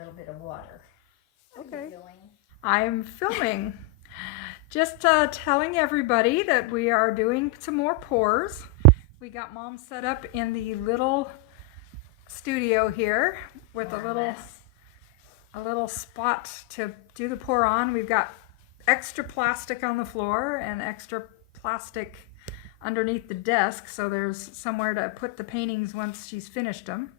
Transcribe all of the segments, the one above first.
A little bit of water. Okay. I'm filming. Just telling everybody that we are doing some more pours. We got Mom set up in the little studio here with a little spot to do the pour on. We've got extra plastic on the floor and extra plastic underneath the desk, so there's somewhere to put the paintings once she's finished them.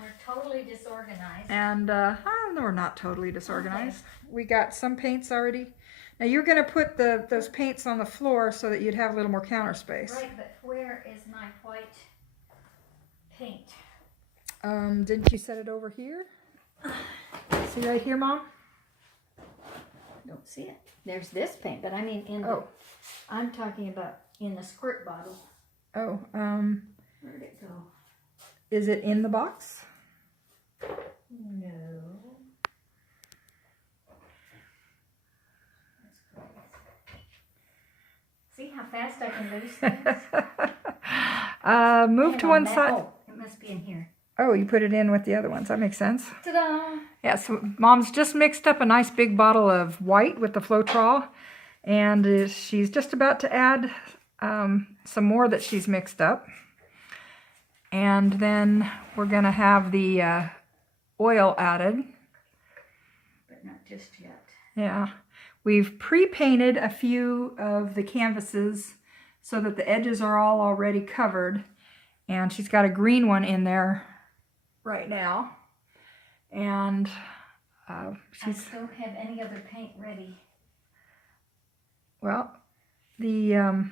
We're totally disorganized. And no, we're not totally disorganized. Okay. We got some paints already. Now you're going to put those paints on the floor so that you'd have a little more counter space. Right, but where is my white paint? Didn't you set it over here? See right here, Mom? I don't see it. There's this paint, but I mean in the, I'm talking about in the squirt bottle. Oh, where'd it go? Is it in the box? No. See how fast I can lose things? Move to one side. Oh, it must be in here. Oh, you put it in with the other ones. That makes sense. Ta-da! Yeah, so Mom's just mixed up a nice big bottle of white with the Floetrol, and she's just about to add some more that she's mixed up. And then we're going to have the oil added. But not just yet. Yeah. We've pre-painted a few of the canvases so that the edges are all already covered. And she's got a green one in there right now. And I don't have any other paint ready. Well, the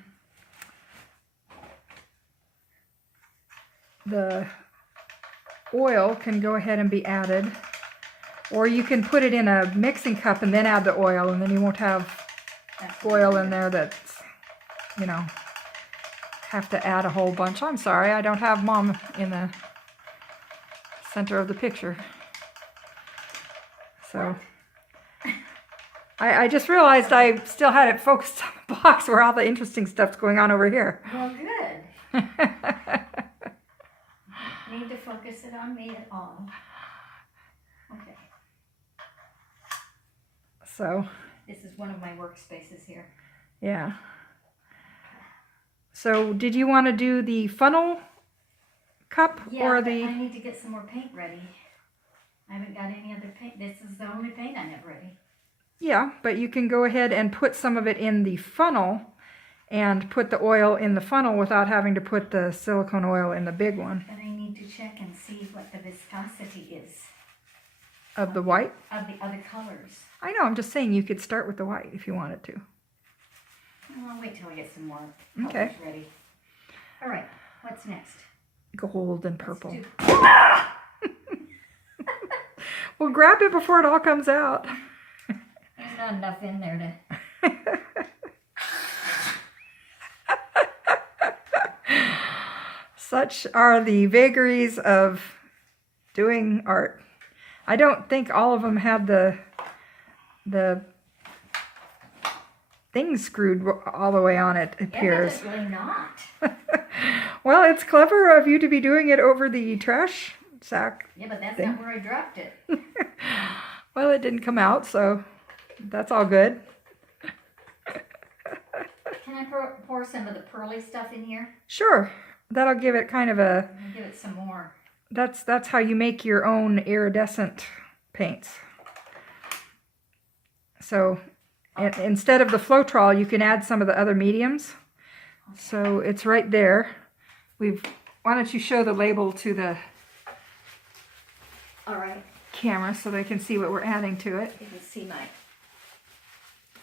oil can go ahead and be added, or you can put it in a mixing cup and then add the oil, and then you won't have oil in there that's, you know, have to add a whole bunch. I'm sorry, I don't have Mom in the center of the picture. So I just realized I still had it focused on the box where all the interesting stuff's going on over here. Well, good. Need to focus it on me at all. Okay. So. This is one of my workspaces here. Yeah. So, did you want to do the funnel cup or the? I need to get some more paint ready. I haven't got any other paint. This is the only paint I have ready. Yeah, but you can go ahead and put some of it in the funnel and put the oil in the funnel without having to put the silicone oil in the big one. But I need to check and see what the viscosity is. Of the white? Of the other colors. I know, I'm just saying you could start with the white if you wanted to. Well, I'll wait till I get some more colors ready. All right, what's next? Gold and purple. Well, grab it before it all comes out. There's not enough in there to... Such are the vagaries of doing art. I don't think all of them had the thing screwed all the way on, it appears. Evidently not. Well, it's clever of you to be doing it over the trash sack. Yeah, but that's not where I dropped it. Well, it didn't come out, so that's all good. Can I pour some of the pearly stuff in here? Sure. That'll give it kind of a... I'll give it some more. That's how you make your own iridescent paints. So instead of the Floetrol, you can add some of the other mediums. So it's right there. Why don't you show the label to the camera so they can see what we're adding to it. You can see my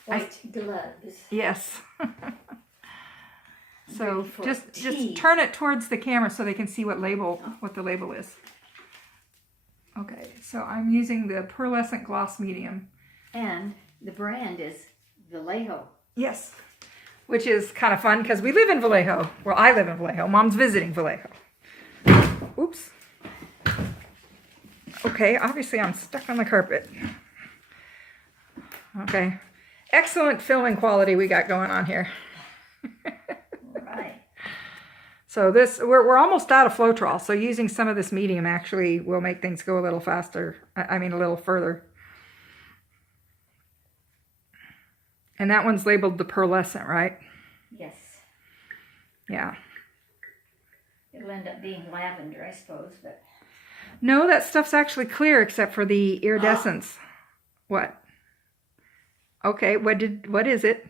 white gloves. Yes. So just turn it towards the camera so they can see what the label is. Okay, so I'm using the pearlescent gloss medium. And the brand is Vallejo. Yes, which is kind of fun because we live in Vallejo. Well, I live in Vallejo. Mom's visiting Vallejo. Oops. Okay, obviously I'm stuck on the carpet. Okay, excellent filming quality we got going on here. Right. So we're almost out of Floetrol, so using some of this medium actually will make things go a little faster. I mean, a little further. And that one's labeled the pearlescent, right? Yes. Yeah. It'll end up being lavender, I suppose, but... No, that stuff's actually clear except for the iridescence. What? Okay, what is it?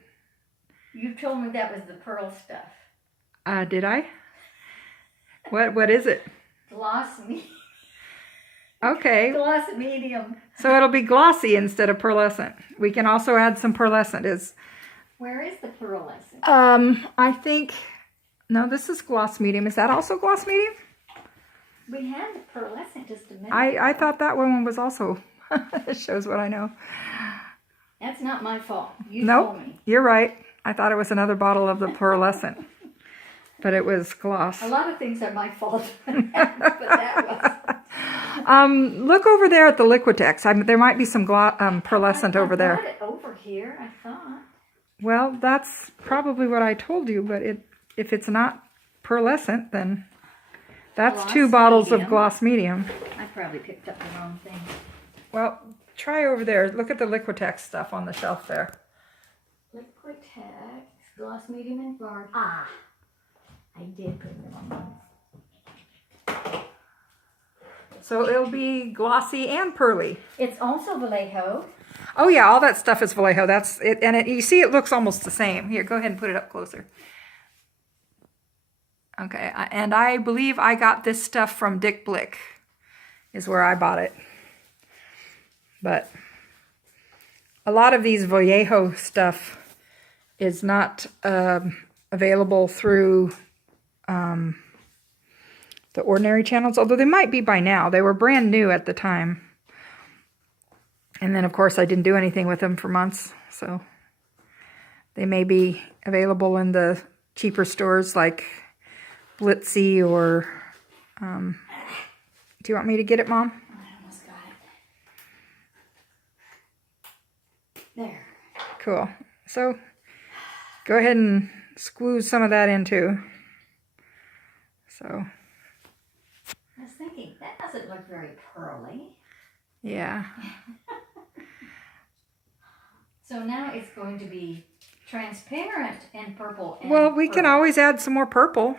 You told me that was the pearl stuff. Did I? What is it? Gloss medium. Okay. Gloss medium. So it'll be glossy instead of pearlescent. We can also add some pearlescent. Where is the pearlescent? I think, no, this is gloss medium. Is that also gloss medium? We had the pearlescent just a minute I ago. thought that one was also, it shows what I know. That's not my fault. You Nope, told me. you're right. I thought it was another bottle of the pearlescent, but it was gloss. A lot of things are my fault, but that was. Look over there at the Liquitex. There might be some pearlescent over there. I got it over here, I thought. Well, that's probably what I told you, but if it's not pearlescent, then that's Gloss 2 bottles medium. of gloss medium. I probably picked up the wrong thing. Well, try over there. Look at the Liquitex stuff on the shelf there. Liquitex, gloss medium and bar. Ah, I did put them on. So it'll be glossy and pearly. It's also Vallejo. Oh yeah, all that stuff is Vallejo. That's it, and you see it looks almost the same. Here, go ahead and put it up closer. Okay, and I believe I got this stuff from Dick Blick, is where I bought it. But a lot of these Vallejo stuff is not available through the ordinary channels, although they might be by now. They were brand new at the time. And then, of course, I didn't do anything with them for months, so they may be available in the cheaper stores like Blitzy or... do you want me to get it, Mom? I almost got it. There. Cool. So, go ahead and squeeze some of that in, too. So... I was thinking, that doesn't look very pearly. yeah. So now it's going to be transparent and purple and Well, we can pearl. always add some more purple.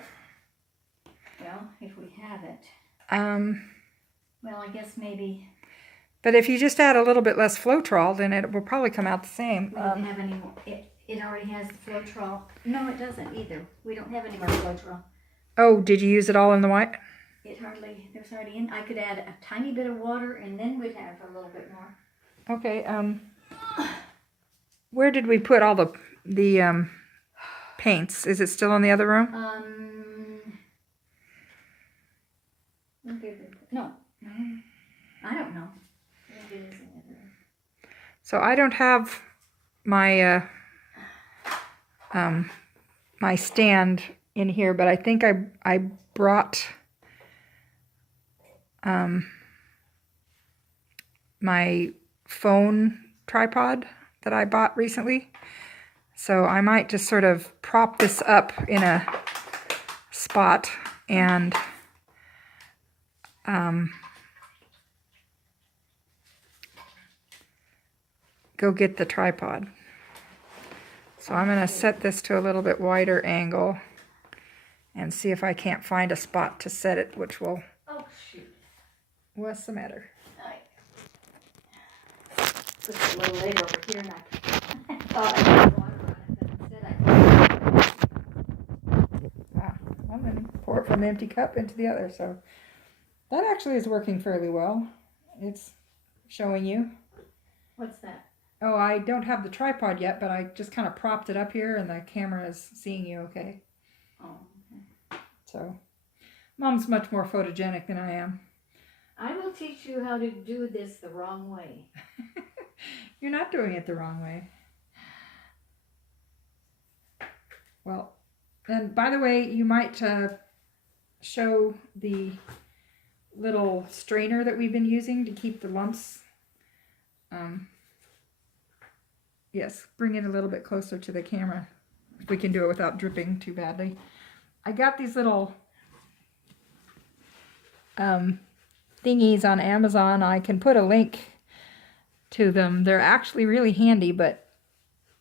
Well, if we have it. Well, I guess maybe But if you just add a little bit less Floetrol, then it will probably come out the same. we don't have any more. It already has the Floetrol. No, it doesn't either. We don't have any more Floetrol. Oh, did you use it all in the white? There's already in. I could add a tiny bit of water and then we'd have a little bit more. Okay, where did we put all the paints? Is it still in the other room? No, I don't know. Maybe it is in the other room. So I don't have my my stand in here, but I think I brought my phone tripod that I bought recently. So I might just sort of prop this up in a spot and go get the tripod. So I'm going to set this to a little bit wider angle and see if I can't find a spot to set it, which will... Oh, shoot. What's the matter? I put it a little later over here and I thought I had water on it, but instead I... Well, then pour it from the empty cup into the other. So that actually is working fairly well. It's showing you. What's that? Oh, I don't have the tripod yet, but I just kind of propped it up here and the camera is seeing you okay. Oh, okay. So Mom's much more photogenic than I am. I will teach you how to do this the wrong way. You're not doing it the wrong way. Well, and by the way, you might show the little strainer that we've been using to keep the lumps. Yes, bring it a little bit closer to the camera if we can do it without dripping too badly. I got these little thingies on Amazon. I can put a link to them. They're actually really handy, but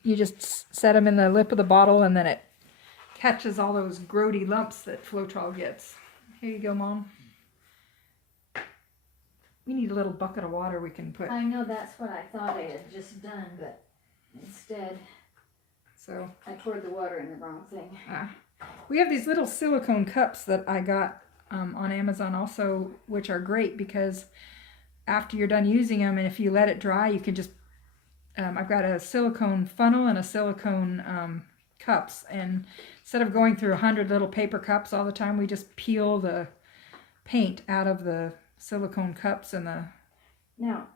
you just set them in the lip of the bottle and then it catches all those grody lumps that Floetrol gets. Here you go, Mom. We need a little bucket of water we can put. I know that's what I thought I had just done, but instead, so I poured the water in the wrong thing. We have these little silicone cups that I got on Amazon also, which are great because after you're done using them, and if you let it dry, you can just, I've got a silicone funnel and a silicone cups, and instead of going through 100 little paper cups all the time, we just peel the paint out of the silicone cups and the... Now,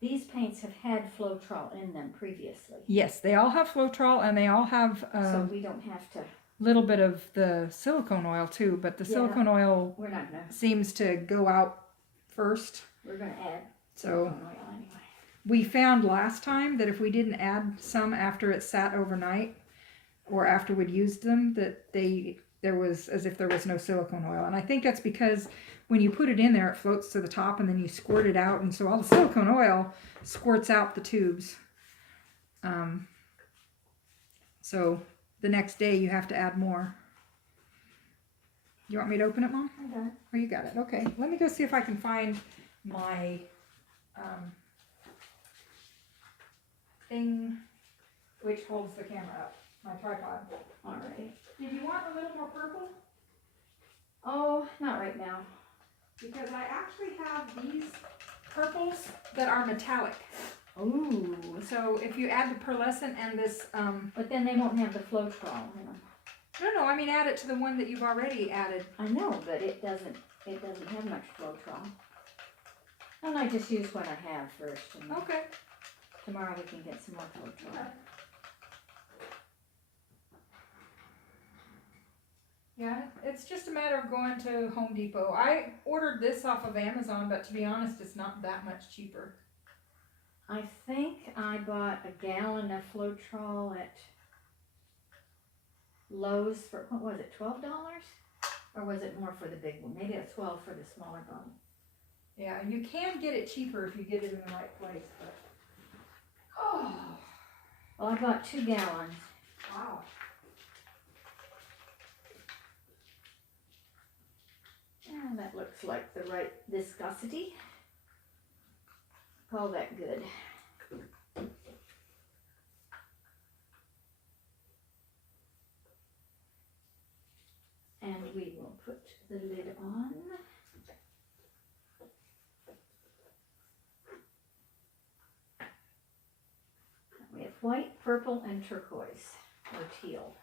these paints have had Floetrol in them previously. Yes, they all have Floetrol and they all have so we don't have to... little bit of the silicone oil too, but the silicone oil we're not gonna... seems to go out first. We're going to add so silicone oil anyway. We found last time that if we didn't add some after it sat overnight or after we'd used them, that there was as if there was no silicone oil. And I think that's because when you put it in there, it floats to the top and then you squirt it out. And so all the silicone oil squirts out the tubes. So the next day you have to add more. You want me to open it, Mom? I got it. Oh, you got it. Okay. Let me go see if I can find my thing which holds the camera up. My tripod. All right. Did you want a little more purple? Oh, not right now. Because I actually have these purples that are metallic. Ooh. So if you add the pearlescent and this... but then they won't have the Floetrol in them. No, I mean add it to the one that you've already added. I know, but it doesn't have much Floetrol. And I just use what I have first. And okay. Tomorrow we can get some more Floetrol. Yeah, it's just a matter of going to Home Depot. I ordered this off of Amazon, but to be honest, it's not that much cheaper. I think I bought a gallon of Floetrol at Lowe's for, what was it, $12? Or was it more for the big one? Maybe it's $12 for the smaller bottle. Yeah, you can get it cheaper if you get it in the right place, but... Oh! Well, I bought 2 gallons. Wow. And that looks like the right viscosity. Call that good. And we will put the lid on. We have white, purple, and turquoise, or teal.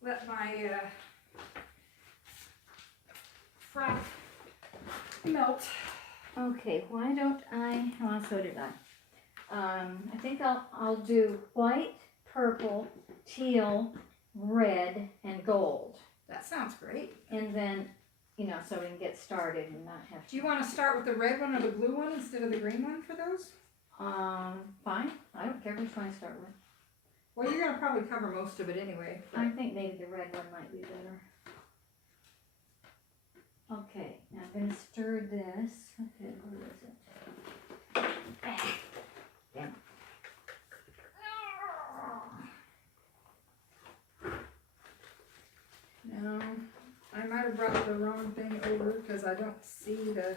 Let my froth melt. Okay, why don't I, well, so did I. I think I'll do white, purple, teal, red, and gold. That sounds great. And then, so we can get started and not have to. Do you want to start with the red one or the blue one instead of the green one for those? Fine. I don't care which one I start with. Well, you're going to probably cover most of it anyway. I think maybe the red one might be better. Okay, now I'm going to stir this. Okay, where is it? Damn. No, I might have brought the wrong thing over because I don't see the...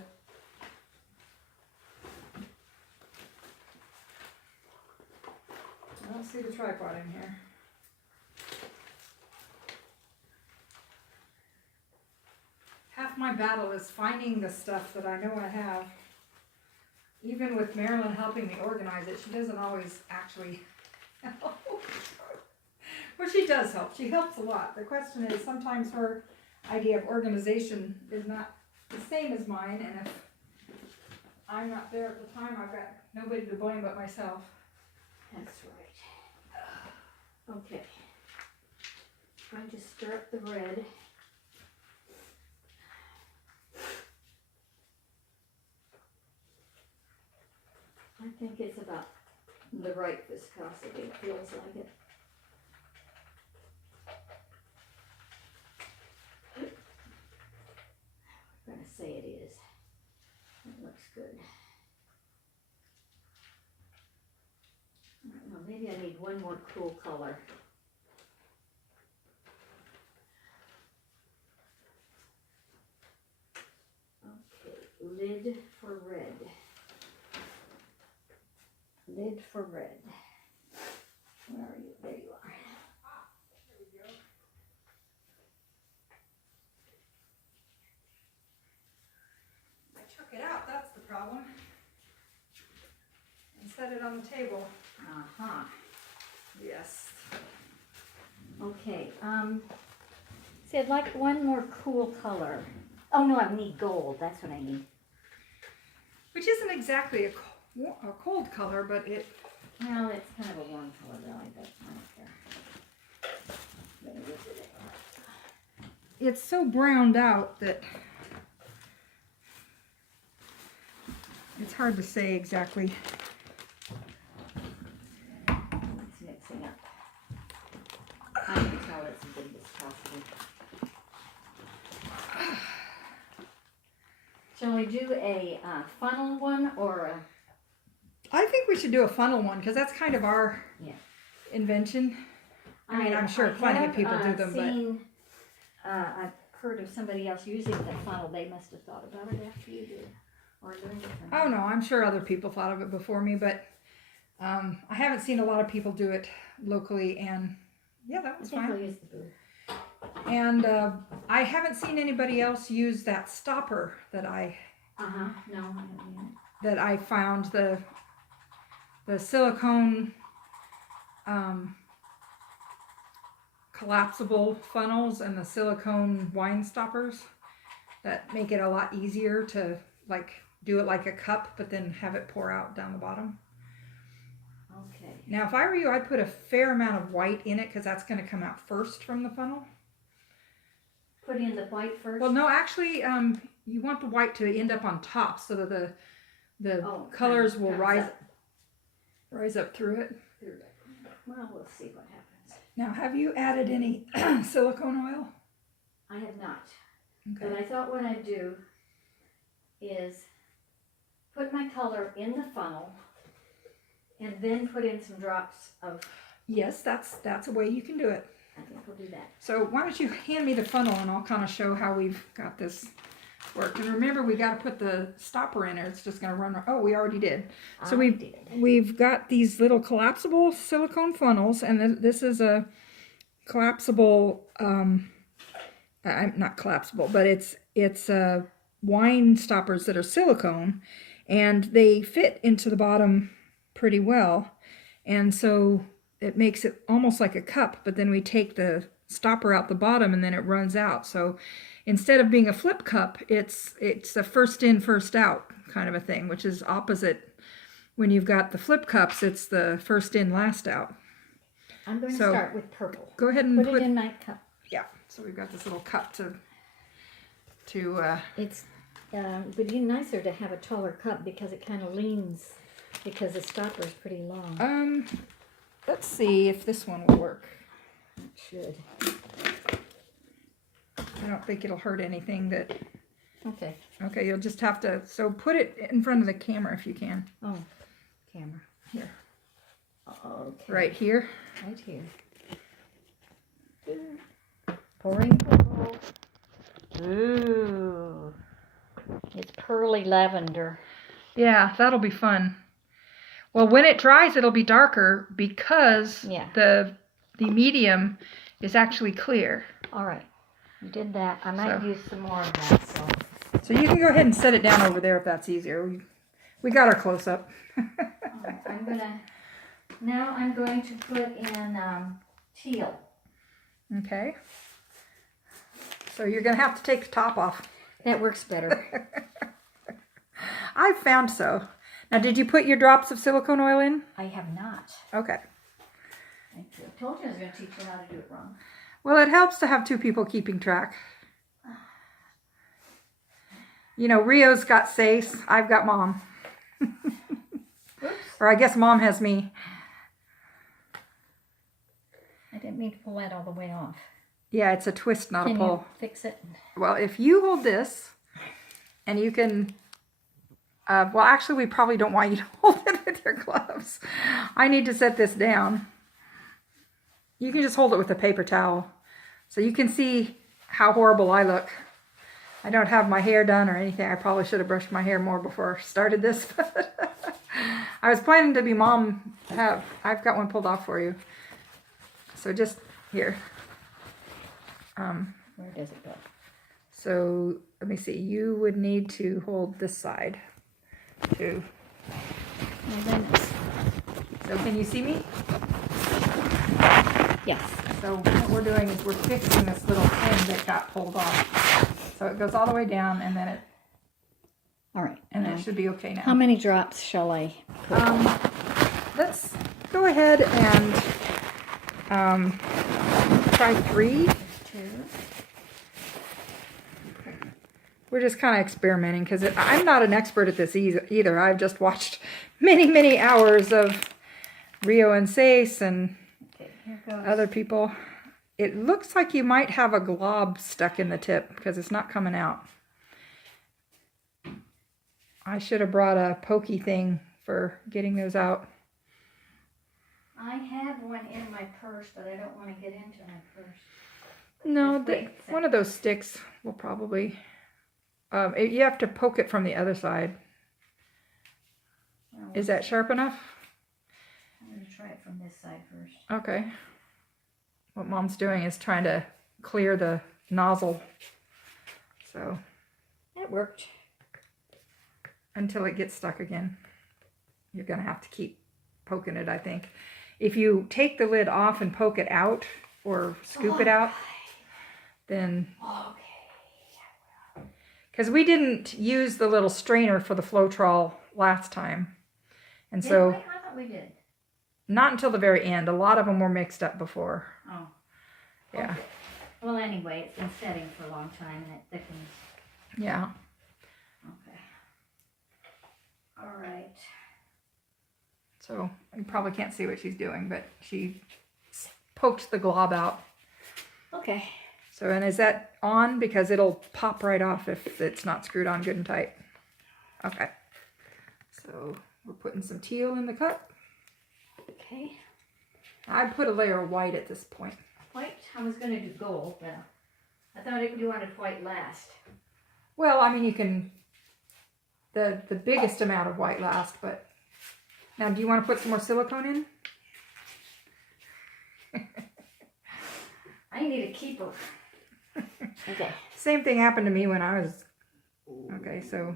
I don't see the tripod in here. Half my battle is finding the stuff that I know I have. Even with Marilyn helping me organize it, she doesn't always actually help. Well, she does help. She helps a lot. The question is sometimes her idea of organization is not the same as mine, and if I'm not there at the time, I've got nobody to blame but myself. That's right. Okay. Trying to stir up the red. I think it's about the right viscosity. It feels like it. I'm going to say it is. It looks good. I don't know, maybe I need one more cool color. Okay, lid for red. Lid for red. Where are you? There you are. There we go. I took it out, that's the problem. And set it on the table. Uh-huh. Yes. Okay, see, I'd like one more cool color. Oh no, I need gold, that's what I need. Which isn't exactly a cold color, but it... Well, it's kind of a warm color really, but I don't care. I'm gonna use it anyway. It's so browned out that it's hard to say exactly. It's mixing up. I can tell it's a good viscosity. Shall we do a funnel one or a... I think we should do a funnel one because that's kind of our invention. I mean, I'm sure plenty of people do them, I've heard of somebody else using the funnel. They must have thought about it after you did. Or doing it. Oh no, I'm sure other people thought of it before me, but I haven't seen a lot of people do it locally, and yeah, that was fine. We'll use the booth. And I haven't seen anybody else use that stopper that No, I haven't used it. that I found, the silicone collapsible funnels and the silicone wine stoppers that make it a lot easier to like do it like a cup, but then have it pour out down the bottom. Okay. Now, if I were you, I'd put a fair amount of white in it because that's going to come out first from the funnel. Put in the white first? Well, no, actually, you want the white to end up on top so that the colors will rise up through it. Well, we'll see what happens. Now, have you added any silicone oil? I have not. Okay. But I thought what I'd do is put my color in the funnel and then put in some drops of... Yes, that's a way you can do it. I think we'll do that. So why don't you hand me the funnel and I'll kind of show how we've got this worked. And remember, we got to put the stopper in there. It's just going to run. Oh, we already did. So we've got these little collapsible silicone funnels, and this is a collapsible. Not collapsible, but it's wine stoppers that are silicone, and they fit into the bottom pretty well, and so it makes it almost like a cup. But then we take the stopper out the bottom, and then it runs out. So instead of being a flip cup, it's a first in, first out kind of a thing, which is opposite. When you've got the flip cups, it's the first in, last out. I'm going to start with purple. Go ahead and put it in my cup. Yeah, so we've got this little cup to It's would be nicer to have a taller cup because it kind of leans, because the stopper is pretty long. Let's see if this one will work. It should. I don't think it'll hurt anything that... Okay. Okay, you'll just have to... So put it in front of the camera if you can. Oh, camera. Here. Okay. Right here. Right here. Pouring purple. Ooh. It's pearly lavender. Yeah, that'll be fun. Well, when it dries, it'll be darker because the medium is actually clear. All right. We did that. I might use some more of that. So you can go ahead and set it down over there if that's easier. We got our close-up. Right, now I'm going to put in teal. Okay. So you're going to have to take the top off. That works better. I found so. Now, did you put your drops of silicone oil in? I have not. Okay. Thank you. I told you I was going to teach you how to do it wrong. Well, it helps to have two people keeping track. You know, Rio's got Sace. I've got Mom. Oops. Or I guess Mom has me. I didn't mean to pull that all the way off. Yeah, it's a twist, not a pull. Can you fix it? Well, if you hold this, and you can... well, actually, we probably don't want you to hold it with your gloves. I need to set this down. You can just hold it with a paper towel. So you can see how horrible I look. I don't have my hair done or anything. I probably should have brushed my hair more before I started this. I was planning to be Mom. I've got one pulled off for you. So just here. Where does it go? So let me see. You would need to hold this side too. Oh, goodness. So can you see me? Yes. So what we're doing is we're fixing this little pin that got pulled off. So it goes all the way down, and then All right. it should be okay now. How many drops shall I put? Let's go ahead and try 3. 2. We're just kind of experimenting because I'm not an expert at this either. I've just watched many, many hours of Rio and Sace and Here goes. other people. It looks like you might have a glob stuck in the tip because it's not coming out. I should have brought a pokey thing for getting those out. I have one in my purse, but I don't want to get into my purse. No, one of those sticks will probably... you have to poke it from the other side. Well, Is that sharp enough? I'm going to try it from this side first. Okay. What Mom's doing is trying to clear the nozzle. So, That worked. until it gets stuck again. You're going to have to keep poking it, I think. If you take the lid off and poke it out or scoop it out, then... Okay. Because we didn't use the little strainer for the Floetrol last time. And so... I thought we did. Not until the very end. A lot of them were mixed up before. Oh. Yeah. Okay. Well, anyway, it's been setting for a long time and it thickens. Yeah. Okay. All right. So you probably can't see what she's doing, but she poked the glob out. Okay. So, and is that on? Because it'll pop right off if it's not screwed on good and tight. Okay. So we're putting some teal in the cup. Okay. I put a layer of white at this point. White? I was going to do gold, but I thought you wanted white last. Well, I mean, you can, the biggest amount of white last, but now do you want to put some more silicone in? I need a keeper. Okay. Same thing happened to me when I was, okay, so.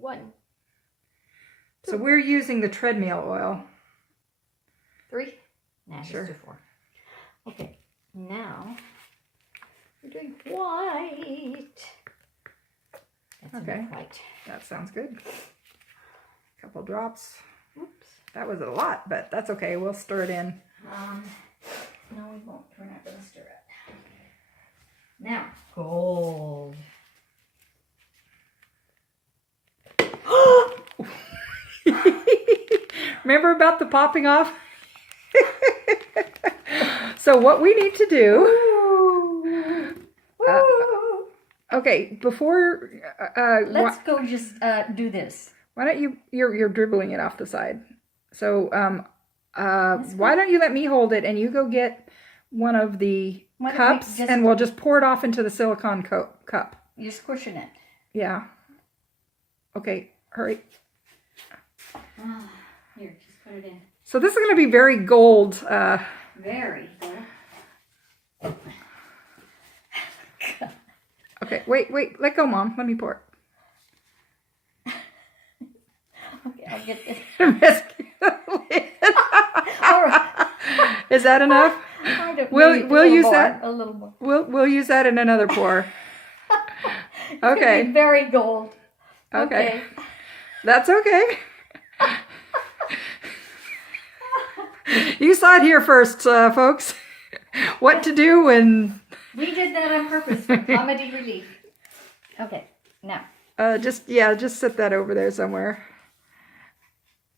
1. So we're using the treadmill oil. 3? Nah, Sure. just do 4. Okay. Now, we're doing white. That's Okay. enough white. That sounds good. Couple drops. Oops. That was a lot, but that's okay. We'll stir it in. No, we won't. We're not going to stir it. Now, gold. Remember about the popping off? So what we need to do... okay, before... Let's go just do this. why don't you... You're dribbling it off the side. So why don't you let me hold it and you go get one of the cups and we'll just pour it off into the silicone cup. You're squishing it. Yeah. Okay, hurry. Here, just put it in. So this is going to be very gold. Very gold. Okay, wait, let go, Mom. Let me pour it. Okay, I'll get this. Rescue the lid. All right. Is that enough? I don't We'll use that. A little more. We'll use that in another pour. It's gonna be very gold. Okay. That's okay. You saw it here first, folks. What to do when... We did that on purpose for comedy relief. Okay, now. Just set that over there somewhere.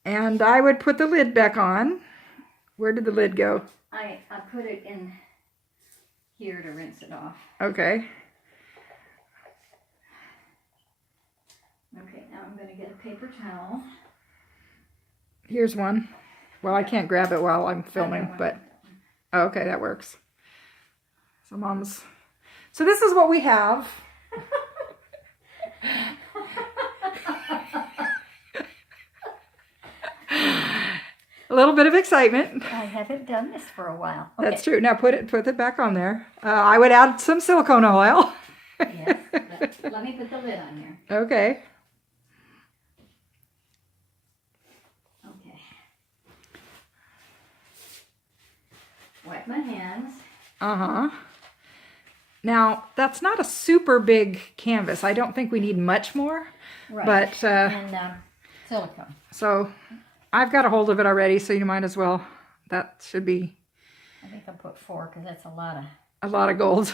And I would put the lid back on. Where did the lid go? I put it in here to rinse it off. Okay. Okay, now I'm going to get a paper towel. Here's one. Well, I can't grab it while I'm filming, but... Oh, okay, that works. So this is what we have. A little bit of excitement. I haven't done this for a while. Okay. That's true. Now put it back on there. I would add some silicone oil. Yes. Let me put the lid on here. Okay. Okay. Wipe my hands. Uh-huh. Now, that's not a super big canvas. I don't think we need much more. Right. But, and silicone. So, I've got a hold of it already, so you might as well. That should be... I think I'll put 4 because that's a lot of... A lot of gold.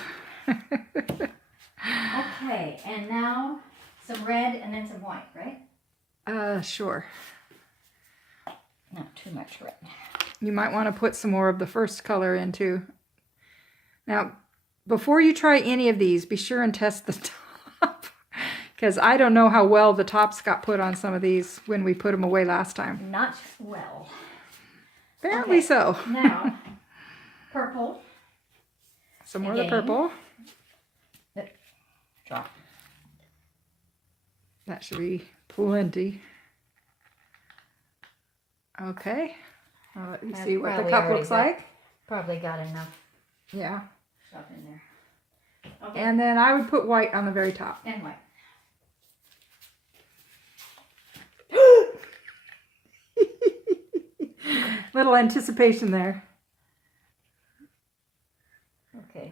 Okay, and now some red and then some white, right? Sure. Not too much red. You might want to put some more of the first color in too. Now, before you try any of these, be sure and test the top. Because I don't know how well the tops got put on some of these when we put them away last time. Not well. Apparently Okay, so. Now, purple. Some more of the purple. Drop. That should be plenty. Okay. Let me see what the cup looks like. Probably got enough Yeah. stuff in there. Okay. And then I would put white on the very top. And white. Little anticipation there. Okay.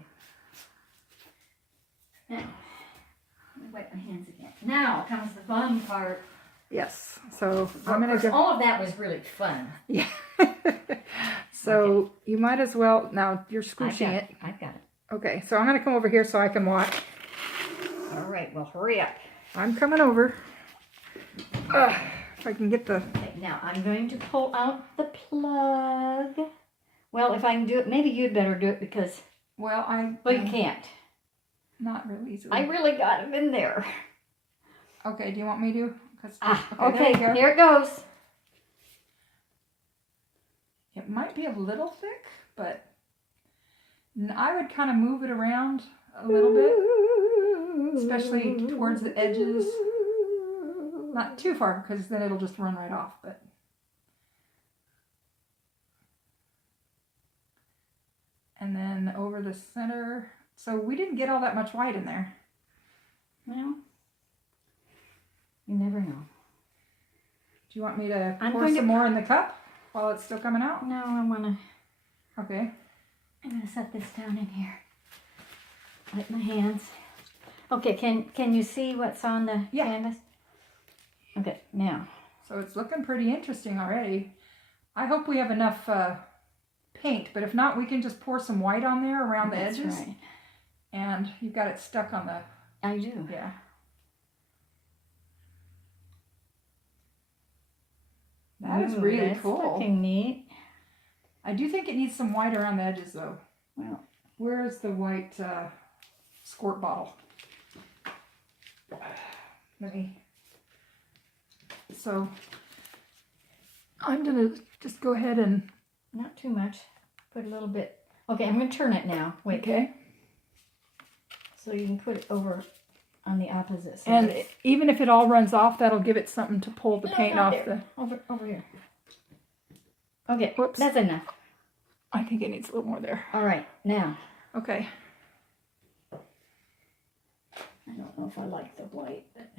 Now, let me wipe my hands again. Now comes the fun part. Yes. So I'm going to go. All of that was really fun. Yeah. So you might as well. Now you're squishing it. I've got it. Okay. So I'm going to come over here so I can watch. All right. Well, hurry up. I'm coming over. If I can get the... Okay, now I'm going to pull out the plug. Well, if I can do it, maybe you'd better do it because... Well, you can't. Not really easily. I really got it in there. Okay, do you want me to? Okay, here it goes. It might be a little thick, but I would kind of move it around a little bit, especially towards the edges. Not too far, because then it'll just run right off, but... And then over the center. So we didn't get all that much white in there. Well, you never know. Do you want me to pour some more in the cup while it's still coming out? No, I want to... Okay. I'm going to set this down in here. Wipe my hands. Okay, can you see what's on the canvas? Okay, now. So it's looking pretty interesting already. I hope we have enough paint, but if not, we can just pour some white on there around the edges. Right. And you've got it stuck on the... I do. Yeah. That is really cool. That's looking neat. I do think it needs some white around the edges, though. Well, where's the white squirt bottle? Let me... So, I'm going to just go ahead and... Not too much. Put a little bit. Okay, I'm going to turn it now. Wait. Okay. So you can put it over on the opposite side. And even if it all runs off, that'll give it something to pull the paint off the... Over here. Okay, whoops. That's enough. I think it needs a little more there. All right, now. Okay. I don't know if I like the white, but...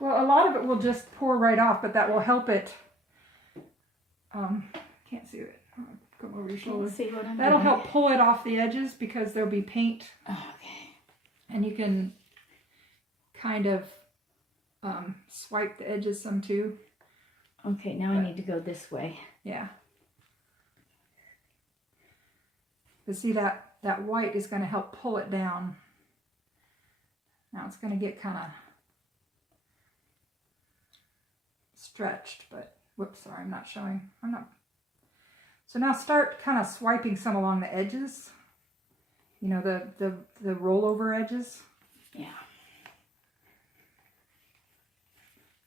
Well, a lot of it will just pour right off, but that will help it. Can't see it. Come over your shoulder. See what I'm That'll doing. help pull it off the edges because there'll be paint. Okay. And you can kind of swipe the edges some too. Okay, now I need to go this way. Yeah. Because see, that white is going to help pull it down. Now it's going to get kind of stretched, but whoops, sorry, I'm not showing. So now start kind of swiping some along the edges. You know, the rollover edges. Yeah.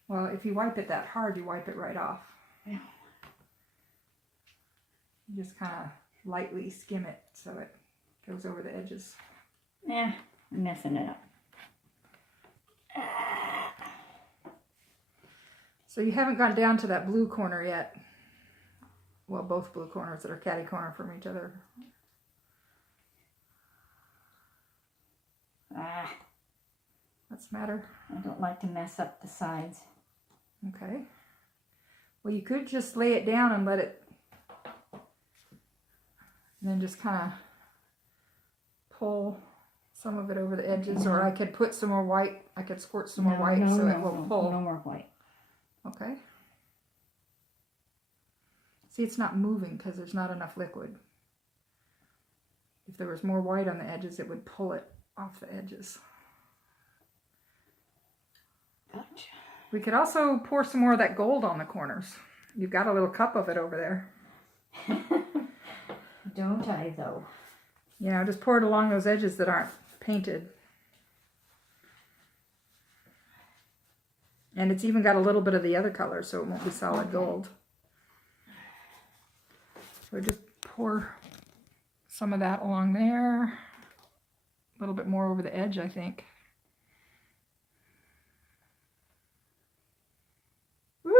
Well, if you wipe it that hard, you wipe it right off. Yeah. You just kind of lightly skim it so it goes over the edges. Yeah, I'm messing it up. So you haven't gone down to that blue corner yet. Well, both blue corners that are catty corner from each other. What's the matter? I don't like to mess up the sides. Okay. Well, you could just lay it down and let it, and then just kind of pull some of it over the edges, or I could put some more white. I could squirt some more white so it will pull. No more white. Okay. See, it's not moving because there's not enough liquid. If there was more white on the edges, it would pull it off the edges. Gotcha. We could also pour some more of that gold on the corners. You've got a little cup of it over there. Don't I, though? You know, just pour it along those edges that aren't painted. And it's even got a little bit of the other color, so it won't be solid gold. So just pour some of that along there. A little bit more over the edge, I think. Whoop.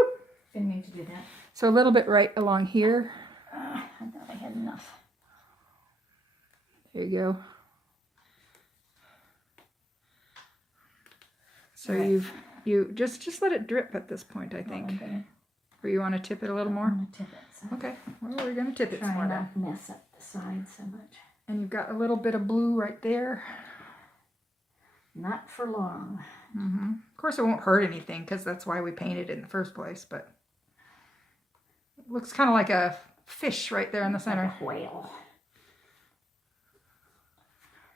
Didn't mean to do that. So a little bit right along here. I thought I had enough. There you go. So Right. you just let it drip at this point, I think. Okay. Or you want to tip it a little more? I'm gonna tip it. So Okay. Well, we're going to tip it some try more then. not to mess up the sides so much. And you've got a little bit of blue right there. Not for long. Of course, it won't hurt anything because that's why we painted it in the first place. But it looks kind of like a fish right there in the center. Like a whale.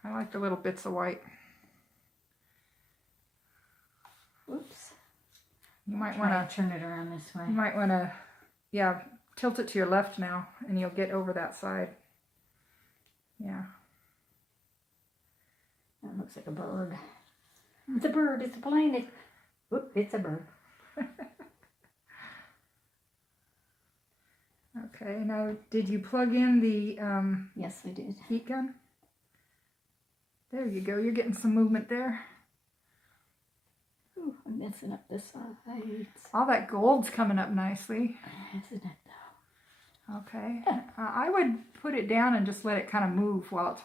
I like the little bits of white. Oops. You might Try want to turn it around this way. You might want to, yeah, tilt it to your left now, and you'll get over that side. Yeah. That looks like a bird. It's a bird. It's a plane. It's a bird. Okay, now did you plug in the Yes, I did. heat gun? There you go. You're getting some movement there. Ooh, I'm messing up the sides. All that gold's coming up nicely. Isn't it, though? Okay. I would put it down and just let it kind of move while it's